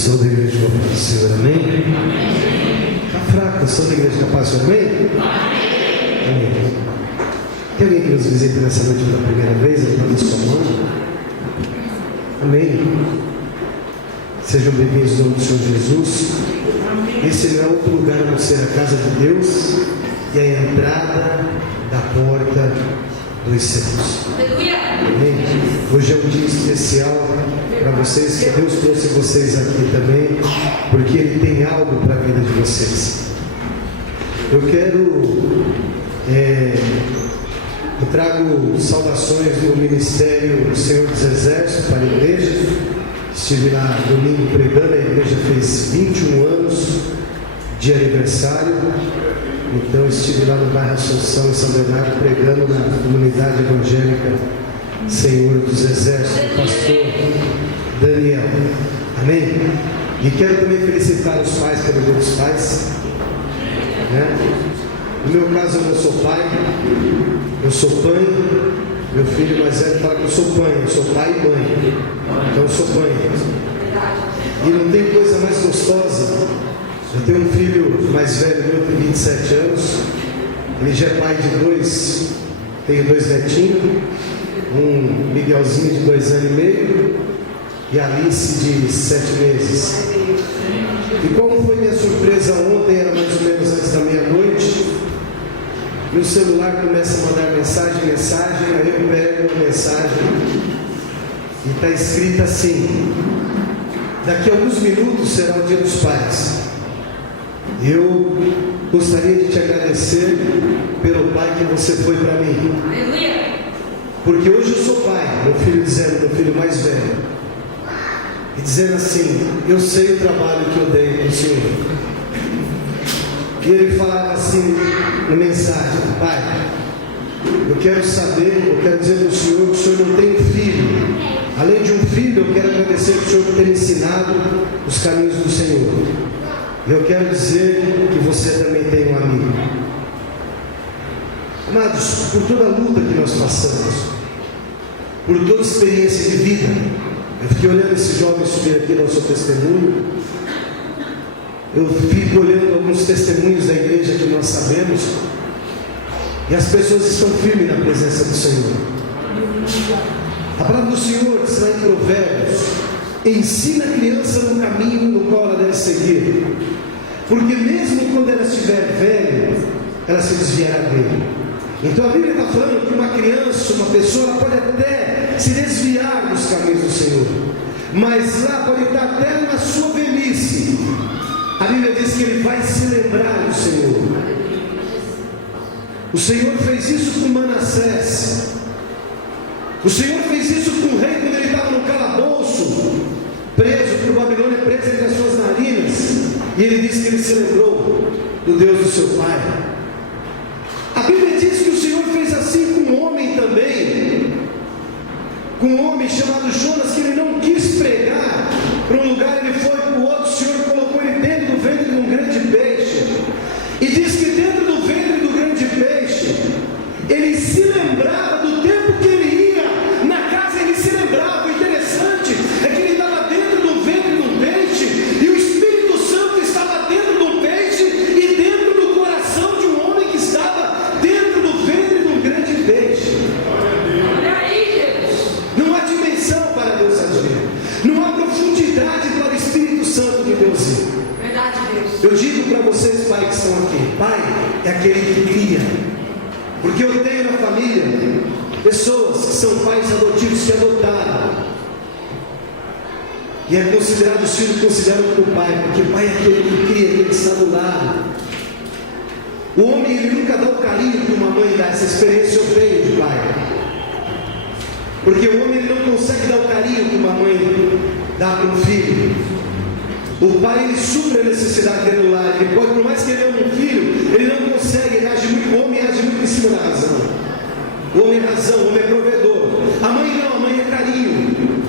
Sou da igreja da paz do Senhor, amém? Está fraco, sou da igreja da paz do Senhor, amém? Amém. Tem alguém que nos visita nessa noite pela primeira vez? Levanta sua mão. Amém. Sejam bem-vindos no nome do Senhor Jesus. Esse não é outro lugar a não ser a casa de Deus e a entrada da porta dos céus. Amém. Hoje é um dia especial para vocês, que Deus trouxe vocês aqui também, porque Ele tem algo para a vida de vocês. Eu trago saudações do Ministério do Senhor dos Exércitos para a igreja. Estive lá domingo pregando, a igreja fez 21 anos de aniversário. Então estive lá no bairro Assunção, em São Bernardo, pregando na comunidade evangélica Senhor dos Exércitos, o pastor Daniel. Amém? E quero também felicitar os pais pelo Dia dos Pais, né? No meu caso, eu não sou pai, eu sou pai. Meu filho mais velho fala que eu sou pai, eu sou pai e mãe. Então eu sou pai. E não tem coisa mais gostosa. Eu tenho um filho mais velho, meu, tem 27 anos. Ele já é pai de dois. Tenho 2 netinhos. Um Miguelzinho de 2 anos e meio. E a Alice de 7 meses. E como foi minha surpresa ontem, era mais ou menos antes da meia-noite. E o celular começa a mandar mensagem, aí eu pego a mensagem e está escrito assim: daqui a alguns minutos será o Dia dos Pais. Eu gostaria de te agradecer pelo pai que você foi para mim. Porque hoje eu sou pai, meu filho mais velho, e dizendo assim: eu sei o trabalho que eu dei para o senhor. E ele falava assim na mensagem: pai, eu quero dizer para o senhor que o senhor não tem filho. Além de um filho, eu quero agradecer para o senhor por ter ensinado os caminhos do Senhor. E eu quero dizer que você também tem um amigo. Amados, por toda a luta que nós passamos, por toda a experiência de vida, eu fiquei olhando esse jovem subir aqui no nosso testemunho. Eu fico olhando alguns testemunhos da igreja que nós sabemos, e as pessoas estão firmes na presença do Senhor. A palavra do Senhor diz lá em Provérbios: ensina a criança no caminho no qual ela deve seguir, porque mesmo quando ela estiver velha, ela se desviará dele. Então a Bíblia está falando que uma criança, uma pessoa, ela pode até se desviar dos caminhos do Senhor, mas lá pode estar até na sua velhice. A Bíblia diz que ele vai se lembrar do Senhor. O Senhor fez isso com Manassés. O Senhor fez isso com o rei quando ele estava no calabouço, preso por Babilônia, preso entre as suas narinas. E ele disse que ele se lembrou do Deus do seu pai. A Bíblia diz que o Senhor fez assim com um homem também, com um homem chamado Jonas, que ele não quis pregar para um lugar, ele foi para o outro. O Senhor colocou ele dentro do ventre de um grande peixe, e diz que dentro do ventre do grande peixe, ele se lembrava do tempo que ele ia na casa, ele se lembrava. O interessante é que ele estava dentro do ventre de um peixe, e o Espírito Santo estava dentro do peixe e dentro do coração de um homem que estava dentro do ventre de um grande peixe. Olha aí, Deus! Não há dimensão para Deus agir, não há profundidade para o Espírito Santo de Deus ir. Verdade, Deus. Eu digo para vocês, pai, que estão aqui: pai é aquele que cria. Porque eu tenho na família pessoas que são pais adotivos que adotaram, e é considerado, os filhos consideram como pai, porque pai é aquele que cria, aquele que está do lado. O homem, ele nunca dá o carinho que uma mãe dá. Essa experiência eu tenho de pai, porque o homem, ele não consegue dar o carinho que uma mãe dá para um filho. O pai, ele supre a necessidade dele do lar. Ele pode, por mais que ele ame um filho, ele não consegue, ele age muito. O homem age muito em cima da razão. O homem é razão, o homem é provedor. A mãe não, a mãe é carinho.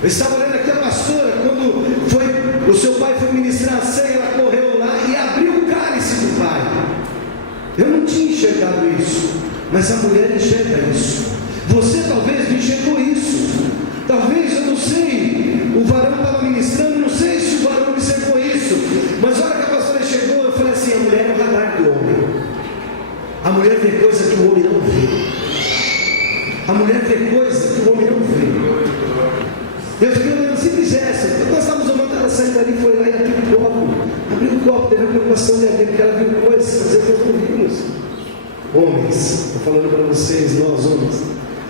Eu estava olhando aqui a pastora, quando o seu pai foi ministrar a ceia, ela correu lá e abriu o cálice do pai. Eu não tinha enxergado isso, mas a mulher enxerga isso. Você talvez não enxergou isso. Talvez, eu não sei, o varão estava ministrando, não sei se vê coisa que o homem não vê. A mulher vê coisa que o homem não vê. Eu fiquei olhando simples gesto. Nós estávamos tomando, ela saiu dali, foi lá e abriu o copo. Abriu o copo, teve a preocupação de abrir, porque ela viu coisas, às vezes nós não vimos. Homens, estou falando para vocês, nós homens.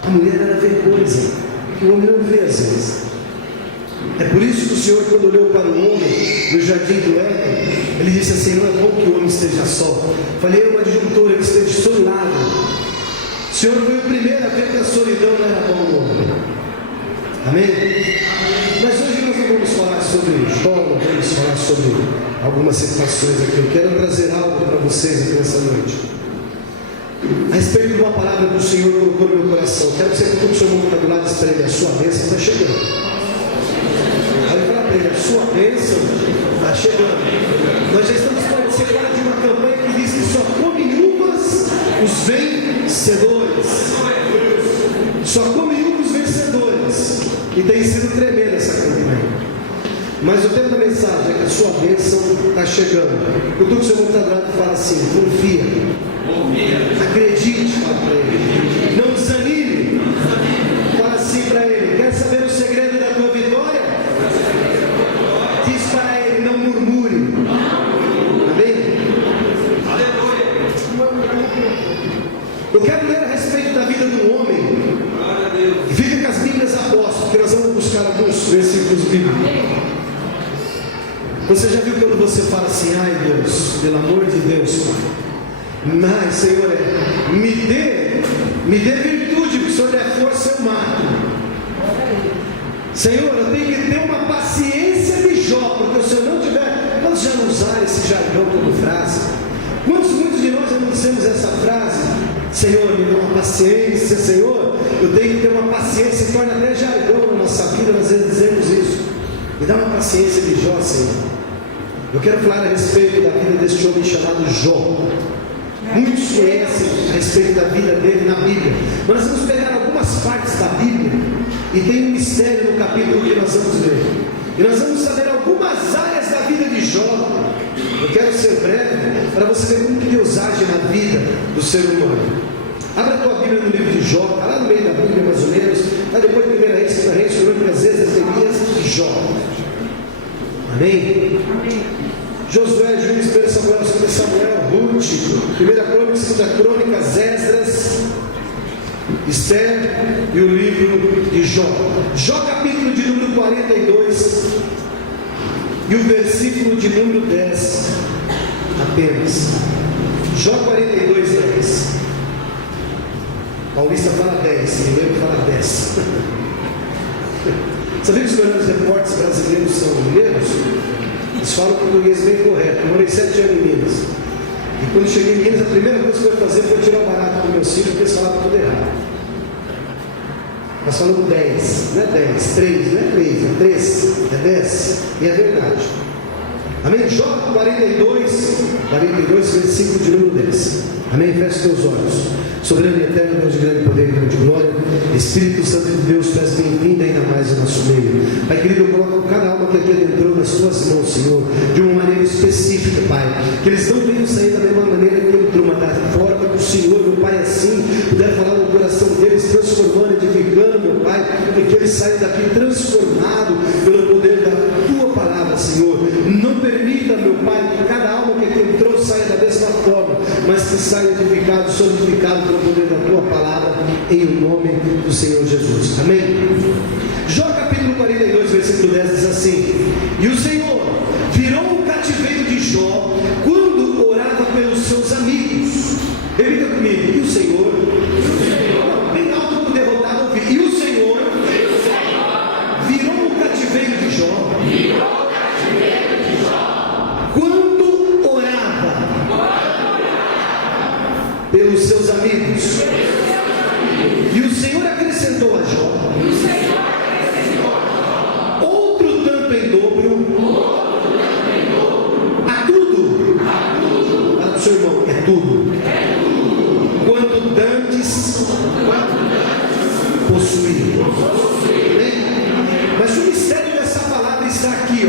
A mulher, ela vê coisa que o homem não vê às vezes. É por isso que o Senhor, quando olhou para o homem no jardim do Éden, ele disse assim: não é bom que o homem esteja só. Falei uma adjuntora, ele esteja solado. O Senhor foi o primeiro a ver que a solidão não era bom no homem. Amém? Mas hoje nós não vamos falar sobre Jó, não vamos falar sobre algumas situações aqui. Eu quero trazer algo para vocês aqui nessa noite, a respeito de uma palavra que o Senhor colocou no meu coração. Quero que você coloque o seu mão do lado e espreme. A sua bênção está chegando. A sua bênção está chegando. Nós já estamos participando de uma campanha que diz que só comem uvas os vencedores. Só comem uvas os vencedores. E tem sido tremenda essa campanha. Mas o tema da mensagem é que a sua bênção está chegando. O que seu computador fala assim: confia, acredite, fala para ele, não desanime. Fala assim para ele: quer saber o segredo da tua vitória? Diz para ele: não murmure. Amém? Eu quero ler a respeito da vida do homem. Fica com as Bíblias apóstolas, porque nós vamos buscar alguns versículos bíblicos. Você já viu quando você fala assim: ai Deus, pelo amor de Deus, Pai, ai Senhor, me dê virtude, porque se eu der força eu mato. Senhor, eu tenho que ter uma paciência de Jó, porque se eu não tiver, nós já não usar esse jargão como frase. Muitos de nós já não dizemos essa frase: Senhor, me dê uma paciência, Senhor, eu tenho que ter uma paciência, se torna até jargão na nossa vida, às vezes dizemos isso. Me dá uma paciência de Jó, Senhor. Eu quero falar a respeito da vida deste homem chamado Jó. Muitos conhecem a respeito da vida dele na Bíblia. Nós vamos pegar algumas partes da Bíblia e tem um mistério no capítulo que nós vamos ler. E nós vamos saber algumas áreas da vida de Jó. Eu quero ser breve para você ver como que Deus age na vida do ser humano. Abra a tua Bíblia no livro de Jó, está lá no meio da Bíblia mais ou menos, está depois de 1 Reis, 2 Reis, Crônicas, Jeremias e Jó. Amém? Amém. Josué, Juízes, 1 Samuel, 2 Samuel, Ruth, 1 Crônicas, 2 Crônicas, Esdras, Esther e o livro de Jó. Jó, capítulo de número 42 e o versículo de número 10 apenas. Jó 42, 10. Paulista fala 10, mineiro fala 10. Sabia que os melhores repórteres brasileiros são mineiros? Eles falam português bem correto. Eu morei 7 anos em Minas. E quando cheguei em Minas, a primeira coisa que eu ia fazer foi tirar o barato do meu filho, porque eles falavam tudo errado. Nós falamos 10, não é 10, 3, não é 3, é 3, é 10, e é verdade. Amém? Jó 42, versículo de número 10. Amém? Feche teus olhos. Soberano e eterno, Deus de grande poder e grande glória, Espírito Santo de Deus, tu és bem-vindo ainda mais no nosso meio. Pai querido, eu coloco cada alma que aqui adentrou nas tuas mãos, Senhor, de uma maneira específica, Pai, que eles não venham sair da mesma maneira que entrou, mas da forma que o Senhor, meu Pai, assim, puder falar no coração deles, transformando, edificando, meu Pai, e que eles saiam daqui transformados pelo poder da tua palavra, Senhor. Não permita, meu Pai, que cada alma que aqui entrou saia da mesma forma, mas que saia edificado, solidificado pelo poder da tua palavra, em nome do Senhor Jesus. Amém? Jó capítulo 42, versículo 10 diz assim: e o Senhor virou o cativeiro de Jó quando orava pelos seus amigos. Repita comigo: e o Senhor, bem alto para o derrotado ouvir, e o Senhor virou o cativeiro de Jó quando orava pelos seus amigos. E o Senhor acrescentou a Jó outro tanto em dobro a tudo. Fala para o seu irmão: é tudo. Quanto dantes possuía. Mas o mistério dessa palavra está aqui, ó.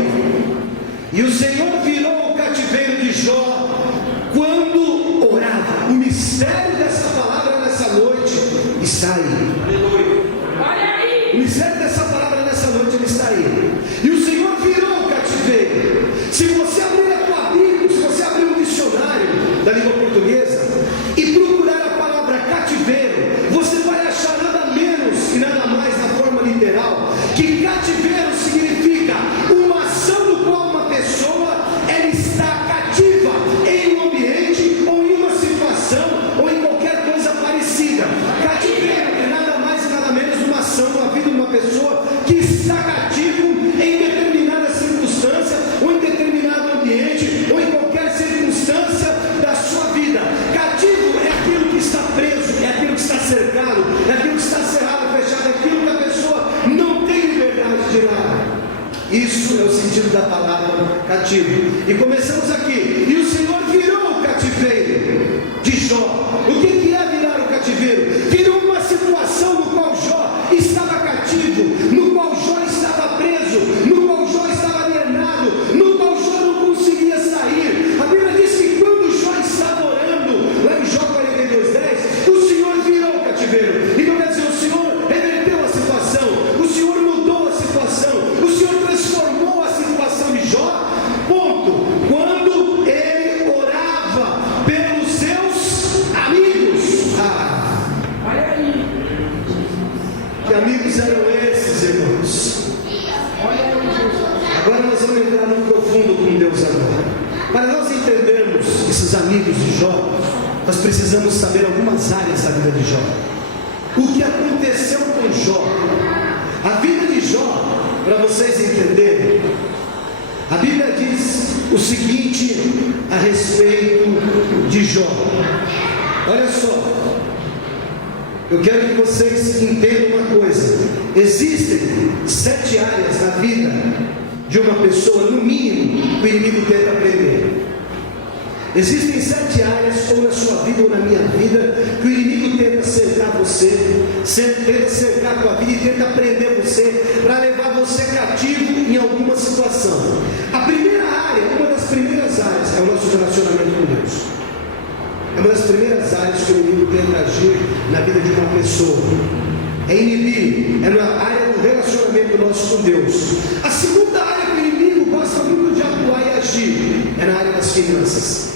E o Senhor virou o cativeiro de Jó quando orava. O mistério dessa e procurar a palavra cativeiro, você vai achar nada menos e nada mais na forma literal, que cativeiro significa uma ação no qual uma pessoa ela está cativa em um ambiente ou em uma situação ou em qualquer coisa parecida. Cativeiro é nada mais e nada menos uma ação na vida de uma pessoa que está cativo em determinada circunstância ou em determinado ambiente ou em qualquer circunstância da sua vida. Cativo é aquilo que está preso, é aquilo que está cercado, é aquilo que está cerrado, fechado, é aquilo que a pessoa não tem liberdade de nada. Isso é o sentido da palavra cativo. E começamos aqui. E o Senhor virou o cativeiro de Jó. O que é virar o cativeiro? Virou uma situação no qual Jó estava cativo, no qual Jó estava preso, no qual Jó estava alienado, no qual Jó não conseguia sair. A Bíblia diz que quando Jó estava orando, lá em Jó 42:10, o Senhor virou o cativeiro. Então quer dizer, o Senhor reverteu a situação, o Senhor mudou a situação, o Senhor transformou a situação de Jó, ponto. Quando ele orava pelos seus amigos. Olha aí. Que amigos eram esses, irmãos? Olha aí, Jesus. Agora nós vamos entrar no profundo com Deus agora. Para nós entendermos esses amigos de Jó, nós precisamos saber algumas áreas da vida de Jó. O que aconteceu com Jó? A vida de Jó, para vocês entenderem, a Bíblia diz o seguinte a respeito de Jó. Olha só, eu quero que vocês entendam uma coisa. Existem 7 áreas na vida de uma pessoa, no mínimo, que o inimigo tenta prender. Existem 7 áreas, ou na sua vida ou na minha vida, que o inimigo tenta cercar você, tenta cercar a tua vida e tenta prender você, para levar você cativo em alguma situação. A primeira área, uma das primeiras áreas, é o nosso relacionamento com Deus. É uma das primeiras áreas que o inimigo tenta agir na vida de uma pessoa. É inibir, é na área do relacionamento nosso com Deus. A segunda área que o inimigo gosta muito de atuar e agir é na área das finanças.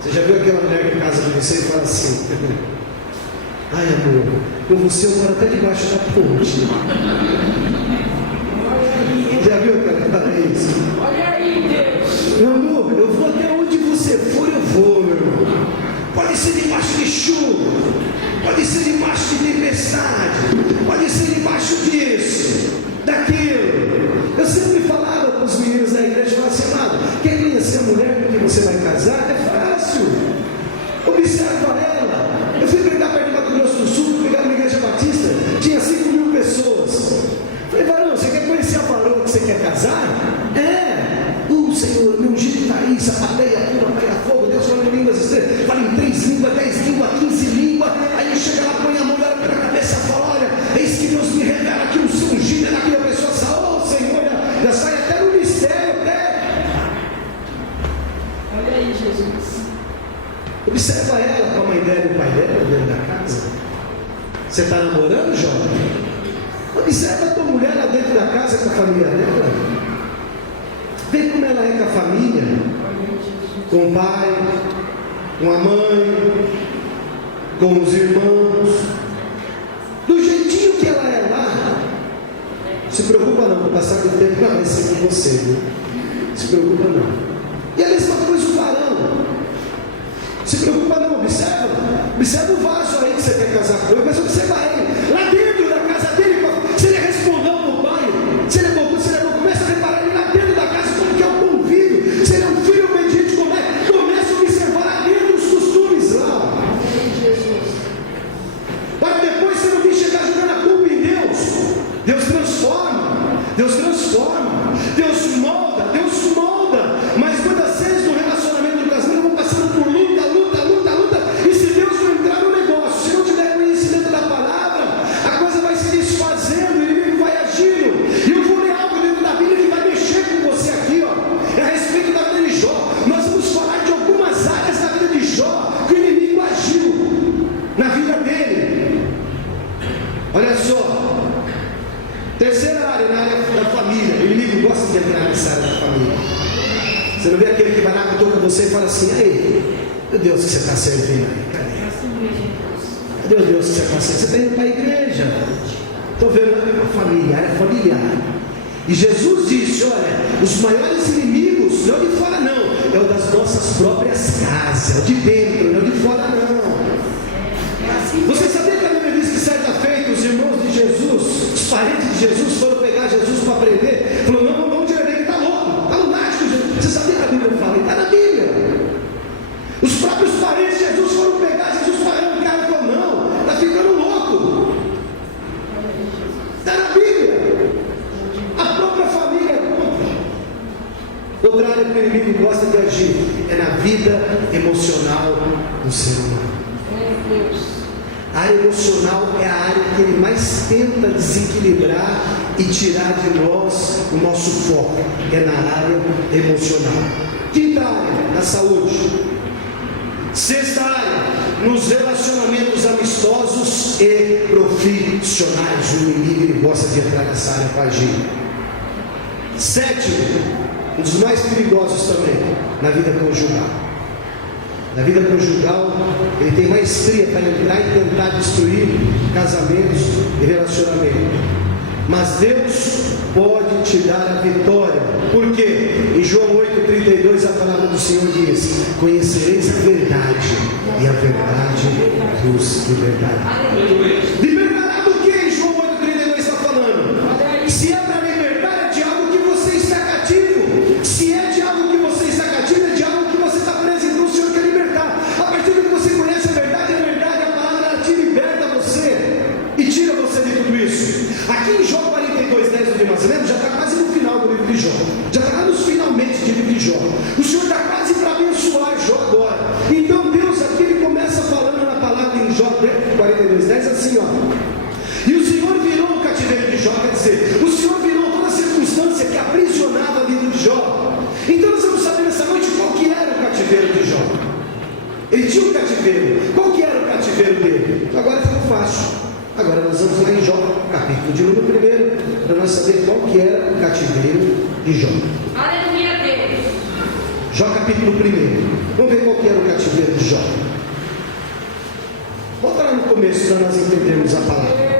Você já viu aquela mulher que casa com você e fala assim: ai amor, com você eu moro até debaixo da ponte. Já viu aquela que fala isso? Olha aí, Deus. Meu amor, eu vou até onde você for, eu vou, meu irmão. Pode ser debaixo de chuva, pode ser debaixo de tempestade, pode ser debaixo disso, daquilo. Eu sempre falava para os meninos da igreja, falava assim: amado, quer conhecer a mulher com quem você vai casar? É fácil. Observa ela. Eu fui pregar perto de Mato Grosso do Sul, fui pregar na igreja batista, tinha 5.000 pessoas. Falei: varão, você quer conhecer a varoa que você quer casar? Senhor, meu ungido está aí, sapateia, pula, pega fogo, Deus fala em línguas, fala em 3 línguas, 10 línguas, 15 línguas. Aí chega lá, põe a mão dela pela cabeça e fala: olha, eis que Deus me revela que o seu ungido é naquela pessoa. Fala: oh Senhor, já sai até no mistério, Olha aí, Jesus. Observa ela com a mãe dela e o pai dela dentro da casa. Você está namorando, jovem? Observa a tua mulher lá dentro da casa com a família dela. Vê como ela é com a família, com o pai, com a mãe, com os irmãos, do jeitinho que ela é lá. Não se preocupa não, com o passar do tempo ela vai ser com você, viu? Não se preocupa não. E a mesma coisa o varão. Se preocupa não, observa o vaso aí que você quer casar com ele, mas observa ele, lá dentro da casa dele, se ele respondeu ao pai, se ele é bom, começa a reparar ele lá dentro da casa, como que é o convívio, se ele é um filho obediente, começa a observar lá dentro os costumes lá, para depois você não vir chegar jogando a culpa em Deus. Deus transforma, Deus molda, mas muitas vezes no relacionamento do casamento vão passando por luta, e se Deus não entrar no negócio, se não tiver conhecimento da palavra, a coisa vai se desfazendo, o inimigo vai agindo. E eu vou ler algo dentro da Bíblia que vai mexer com você aqui, ó, é a respeito da vida de Jó. Nós vamos falar de algumas áreas da vida de Jó que o inimigo agiu na vida dele. Olha só, terceira área, na área da família. O inimigo gosta de entrar nessa área da família. Você não vê aquele que vai lá, toca você e fala assim: aí, Cadê o Deus que você está servindo aí? Cadê o Deus que você está servindo? Você está indo para a igreja. Estou vendo é familiar. E Jesus disse: olha, os maiores inimigos não é o de fora não, é o das nossas próprias casas, é o de dentro, não é o de fora não. Você sabia que a Bíblia diz que certa feita os irmãos de Jesus, os parentes de Jesus, foram pegar Jesus para prender? Falou: não, vamos tirar ele, está louco, está lunático. Você sabia que a Bíblia fala? Está na Bíblia. Os próprios parentes de Jesus foram pegar Jesus para arrancar. Ele falou: não, está ficando louco. Está na Bíblia. A própria família contra. Outra área que o inimigo gosta de agir é na vida emocional do ser humano. A área emocional é a área que ele mais tenta desequilibrar e tirar de nós o nosso foco. É na área emocional. Quinta área, na saúde. Sexta área, nos relacionamentos amistosos e profissionais. O inimigo ele gosta de entrar nessa área para agir. Sétimo, um dos mais perigosos também, na vida conjugal. Na vida conjugal, ele tem maestria para entrar e tentar destruir casamentos e relacionamentos. Mas Deus pode te dar a vitória. Por quê? Em João 8,32 a palavra do Senhor diz: conhecereis a verdade, e a verdade vos libertará. Libertará do que? Em João 8,32 está falando. Se é para libertar, é de algo que você está cativo. Se é de algo que você está cativo, é de algo que você está preso. Então o Senhor quer libertar. A partir do que você conhece a verdade, a palavra ela te liberta você e tira você de tudo isso. Aqui em Jó 42:10 do que nós lemos, já está quase no final do livro de Jó. Já está lá nos finalmente do livro de Jó. O Senhor está quase para abençoar Jó agora. Então Deus aqui ele começa falando na palavra em Jó 42:10 assim, ó. E o Senhor virou o cativeiro de Jó, quer dizer, o Senhor virou toda a circunstância que aprisionava a vida de Jó. Então nós vamos saber nessa noite qual que era o cativeiro de Jó. Ele tinha um cativeiro. Qual que era o cativeiro dele? Então agora ficou fácil. Agora nós vamos lá em Jó, capítulo de número 1, para nós saber qual que era o cativeiro de Jó. Aleluia, Deus. Jó capítulo 1. Vamos ver qual que era o cativeiro de Jó. Volta lá no começo para nós entendermos a palavra.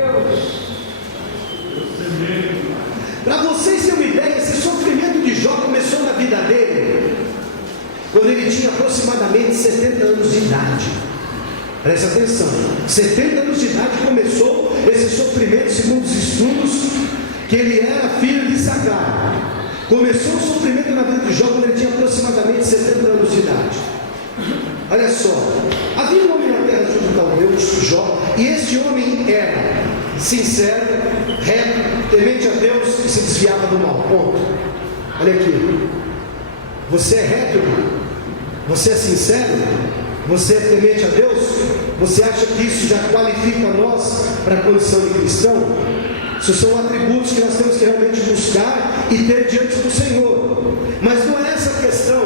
Para vocês terem uma ideia, esse sofrimento de Jó começou na vida dele quando ele tinha aproximadamente 70 anos de idade. Presta atenção, 70 anos de idade começou esse sofrimento, segundo os estudos, que ele era filho de Sagar. Começou o sofrimento na vida de Jó quando ele tinha aproximadamente 70 anos de idade. Olha só, havia um homem na terra junto ao Deus, Jó, e este homem era sincero, reto, temente a Deus e se desviava do mal. Ponto. Olha aqui, você é reto, você é sincero, você é temente a Deus? Você acha que isso já qualifica nós para a condição de cristão? Isso são atributos que nós temos que realmente buscar e ter diante do Senhor. Mas não é essa a questão.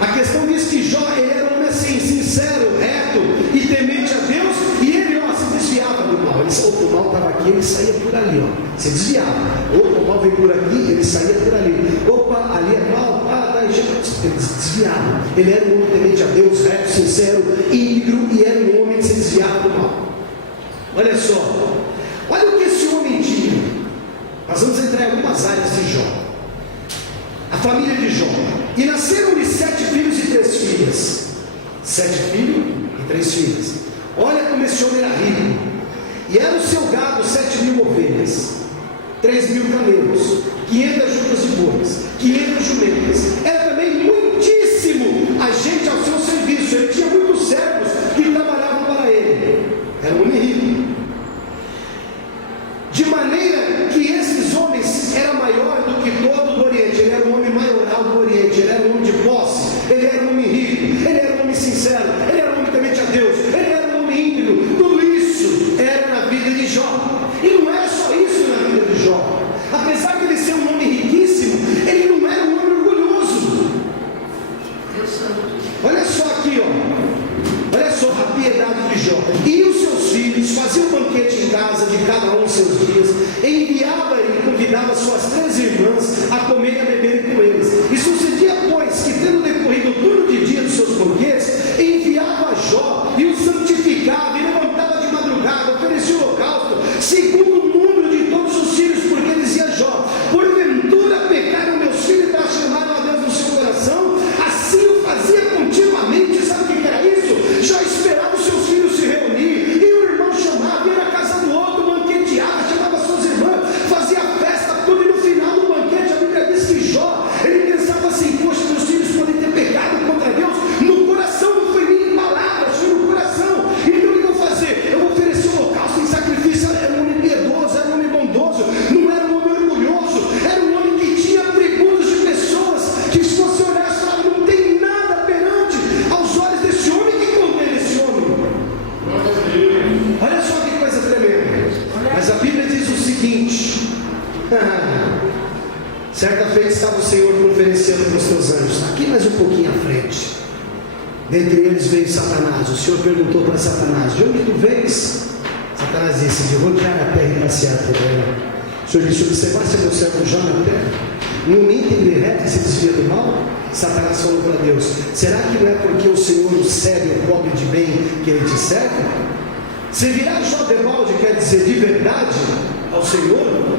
A questão diz que Jó ele era um homem assim, sincero, reto e temente a Deus, e ele se desviava do mal. O mal estava aqui, ele saía por ali, se desviava. Opa, o mal veio por aqui, ele saía por ali. Opa, ali é mal, ele se desviava. Ele era um homem temente a Deus, reto, sincero, íntegro, e era um homem que se desviava do mal. Olha só, olha o que esse homem tinha. Nós vamos entrar em algumas áreas de Jó. A família de Jó. E nasceram-lhe 7 filhos e 3 filhas. 7 filhos e 3 filhas. Olha como esse homem era rico. E era o seu gado 7.000 ovelhas, 3.000 camelos, 500 jutas de bois, 500 jumentas. Era também muitíssimo a gente ao seu serviço. Ele tinha muitos servos que trabalhavam para ele. Era um homem rico. De maneira que esses homens eram maior do que todo do Oriente. Ele era um homem maioral do Oriente. Ele era um homem de posse. Ele era um homem rico. Ele era um homem sincero. Ele era um homem temente a Deus. Ele era um homem íntegro. Tudo isso era na vida de Jó. E não era só isso na vida de Jó. Apesar de ele ser um homem riquíssimo, ele não era um homem orgulhoso. Olha só aqui, olha só a piedade de Jó. E os seus filhos faziam um banquete em casa de cada um seus dias, enviava e convidava suas 3 irmãs a comer e a beber com eles. E sucedia, pois, que tendo decorrido o turno de dia dos seus banquetes, enviava estava o Senhor conferenciando com os teus anjos, aqui mais um pouquinho à frente. Dentre eles veio Satanás. O Senhor perguntou para Satanás: de onde tu vens? Satanás disse: de rodear a terra e passear por ela. O Senhor disse: observaste meu servo Jó na terra? Não me entender reto que se desvia do mal? Satanás falou para Deus: será que não é porque o Senhor o serve, o pobre de bem, que ele te serve? Servirá Jó de balde, quer dizer, de verdade ao Senhor?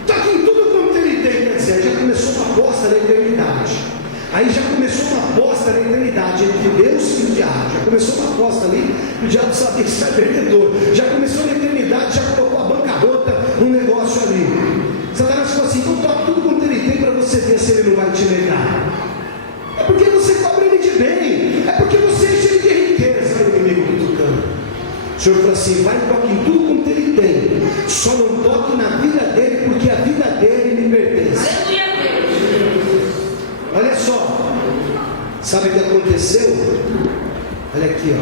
Está aqui em tudo quanto ele tem, quer dizer, já começou uma aposta na eternidade. Aí já começou uma aposta na eternidade entre Deus e o diabo. Já começou uma aposta ali, o diabo sabia que isso é perdedor. Já começou na eternidade, já colocou a bancarrota, um negócio ali. Satanás falou assim: então toca tudo quanto ele tem para você ver se ele não vai te negar. É porque você cobra ele de bem, é porque você enche ele de riqueza. Olha o inimigo cutucando. O Senhor falou assim: vai e toque em tudo quanto ele tem, só não toque na vida dele, porque a vida dele me pertence. Olha só, sabe o que aconteceu? Olha aqui, ó.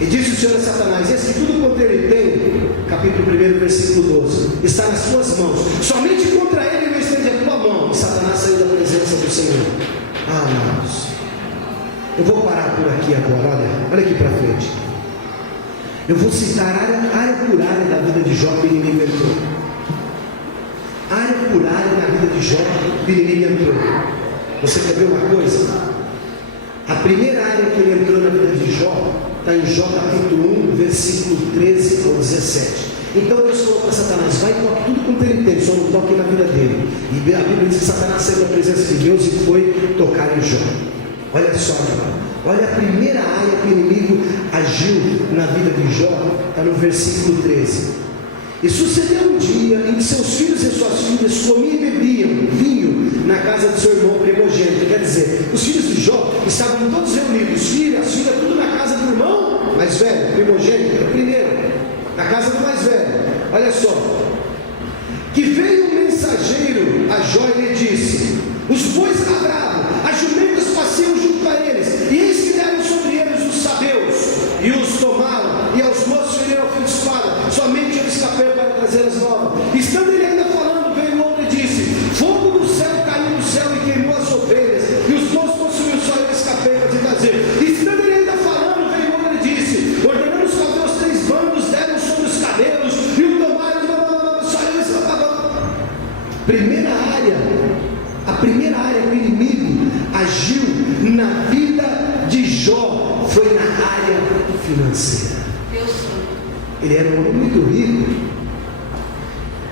E disse o Senhor a Satanás: esse tudo quanto ele tem, capítulo 1, versículo 12, está nas suas mãos, somente contra ele não estende a tua mão. E Satanás saiu da presença do Senhor. Ah, amados, eu vou parar por aqui agora. Olha aqui para frente. Eu vou citar área por área da vida de Jó que o inimigo entrou. Área por área na vida de Jó, o inimigo entrou. Você quer ver uma coisa? A primeira área que ele entrou na vida de Jó está em Jó capítulo 1, versículo 13 ao 17. Então Deus falou para Satanás: vai e toque tudo quanto ele tem, só não toque na vida dele. E a Bíblia diz que Satanás saiu da presença de Deus e foi tocar em Jó. Olha só, olha a primeira área que o inimigo agiu na vida de Jó, está no versículo 13. E sucedeu um dia em que seus filhos e suas filhas comiam e bebiam vinho na casa de seu irmão primogênito. Quer dizer, os filhos de Jó estavam todos reunidos, as filhas, tudo na casa do irmão mais velho, primogênito, era o primeiro, na casa do mais velho. Olha só, que veio um mensageiro a Jó e lhe disse: os bois ladravam, as jumentas passeiam junto a eles, e eis que deram sobre eles os sabeus, e os tomaram, e aos moços feriram ao fio de espada, somente eu escapei para trazer as novas. Estando ele ainda falando, veio outro e disse: fogo do céu caiu do céu e queimou as ovelhas, e os moços consumiram, só eu escapei para te trazer. Estando ele ainda falando, veio outro e disse: ordenando os caldeus 3 bandos, deram sobre os camelos, e o tomaram, só eu escapava. A primeira área que o inimigo agiu na vida de Jó foi na área financeira. Ele era um homem muito rico.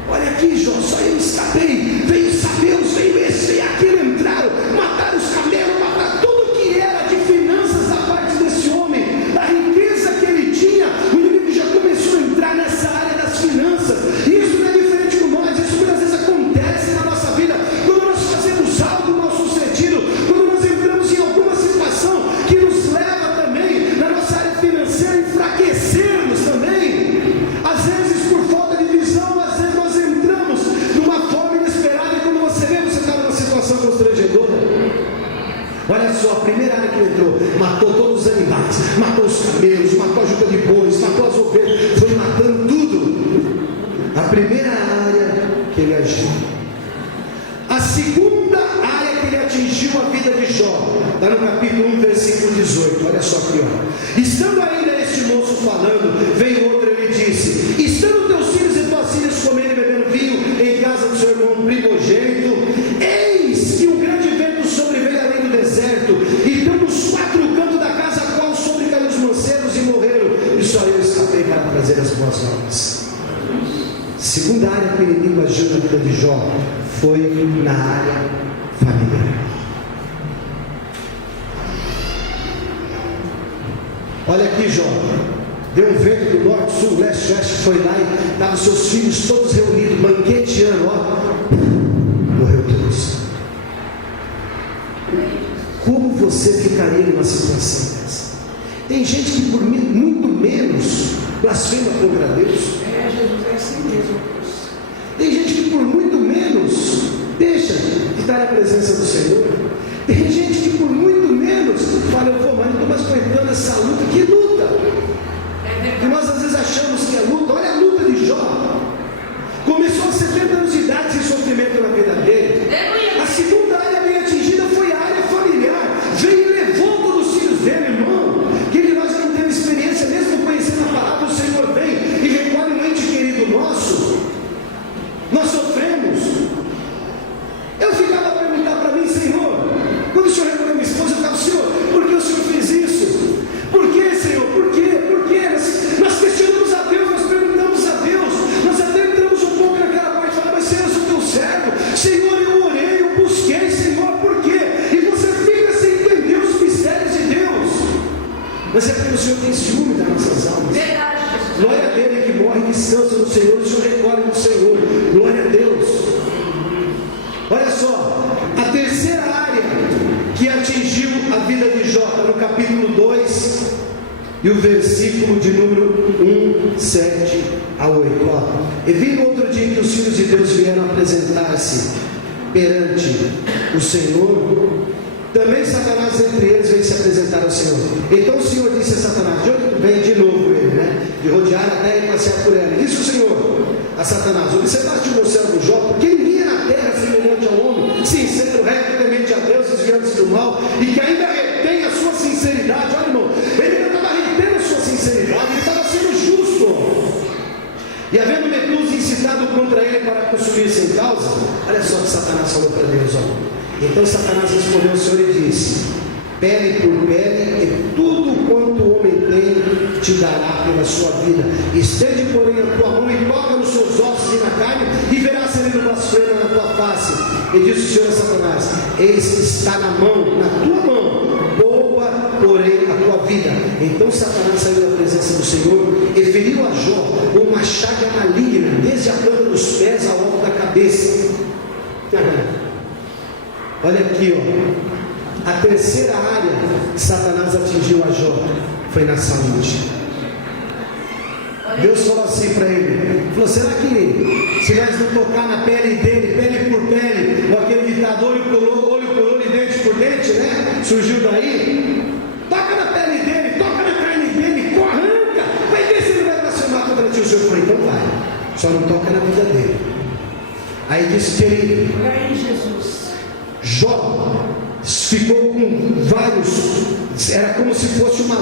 Olha aqui, Jó, só eu escapei. Veio os sabeus, veio esse, veio aquele, entraram, mataram os camelos, mataram tudo que era de finanças da parte desse homem, da riqueza que ele tinha. O inimigo já começou a entrar nessa área das finanças. E isso não é diferente com nós. Isso muitas vezes acontece na nossa vida quando nós fazemos algo mal sucedido, quando nós entramos em alguma situação que nos leva também na nossa área financeira a enfraquecermos também. Às vezes por falta de visão, às vezes nós entramos numa forma inesperada, e quando você vê, você está numa situação constrangedora. Olha só, a primeira área que ele entrou, matou todos os animais, matou os camelos, matou a junta de bois, matou as ovelhas, foi matando tudo. A primeira área que ele agiu. A segunda área que ele atingiu a vida de Jó está no capítulo 1, versículo 18. Olha só aqui, ó. Estando ainda este moço falando, veio outro e lhe disse: estando teus filhos e tuas filhas comendo e bebendo vinho em casa do seu irmão primogênito, eis que um grande vento sobreveio além do deserto, e deu nos 4 cantos da casa, a qual sobrecaiu os mancebos e morreram, e só eu escapei para trazer as boas novas. Segunda área que o inimigo agiu na vida de Jó foi na área familiar. Olha aqui, Jó, deu um vento do norte, sul, leste, oeste, foi lá e estavam seus filhos todos reunidos, banqueteando, ó, morreu todos. Como você ficaria numa situação dessa? Tem gente que por muito menos blasfema contra Deus. Jesus é assim mesmo. Tem gente que por muito menos deixa de estar na presença do Senhor. Tem gente que por muito menos fala: eu vou, mas não estou mais aguentando essa luta. Que luta? E nós às vezes achamos que é luta. Olha a luta de Jó. Começou aos 70 anos de idade sem sofrimento na vida mas é porque o Senhor tem ciúme das nossas almas. Verdade, Jesus. Glória a Deus que morre e descansa no Senhor, o Senhor recolhe no Senhor. Glória a Deus. Olha só, a terceira área que atingiu a vida de Jó, está no capítulo 2 e o versículo de número 1, 7 a 8. E vindo outro dia que os filhos de Deus vieram apresentar-se perante o Senhor, também Satanás entre eles veio se apresentar ao Senhor. Então o Senhor disse a Satanás: de onde tu vem? De novo ele, né? De rodear a terra e passear por ela. E disse o Senhor a Satanás: observaste o meu servo Jó, porque ninguém é na terra semelhante ao homem, sincero, reto, temente a Deus, desviando-se do mal, e que ainda retém a sua sinceridade. Olha, irmão, ele ainda estava retendo a sua sinceridade, ele estava sendo justo. E havendo Medusa incitado contra ele para consumir sem causa, olha só o que Satanás falou para Deus, ó. Então Satanás respondeu ao Senhor e disse: pele por pele, e tudo quanto o homem tem te dará pela sua vida. Estende, porém, a tua mão e toca nos seus ossos e na carne, e verás sereno blasfema na tua face. E disse o Senhor a Satanás: eis que está na tua mão, poupa, porém, a tua vida. Então Satanás saiu da presença do Senhor e feriu a Jó com uma chaga maligna, desde a planta dos pés ao alto da cabeça. Olha aqui, ó. A terceira área que Satanás atingiu a Jó foi na saúde. Deus falou assim para ele: falou, será que se nós não tocar na pele dele, pele por pele, ou aquele ditado olho por olho e dente por dente, né? Surgiu daí. Toca na pele dele, toca na carne dele, arranca, vai ver se ele vai blasfemar contra ti. O Senhor falou: então vai, só não toca na vida dele. Aí disse que ele, Jó ficou com vários, era como se fosse uma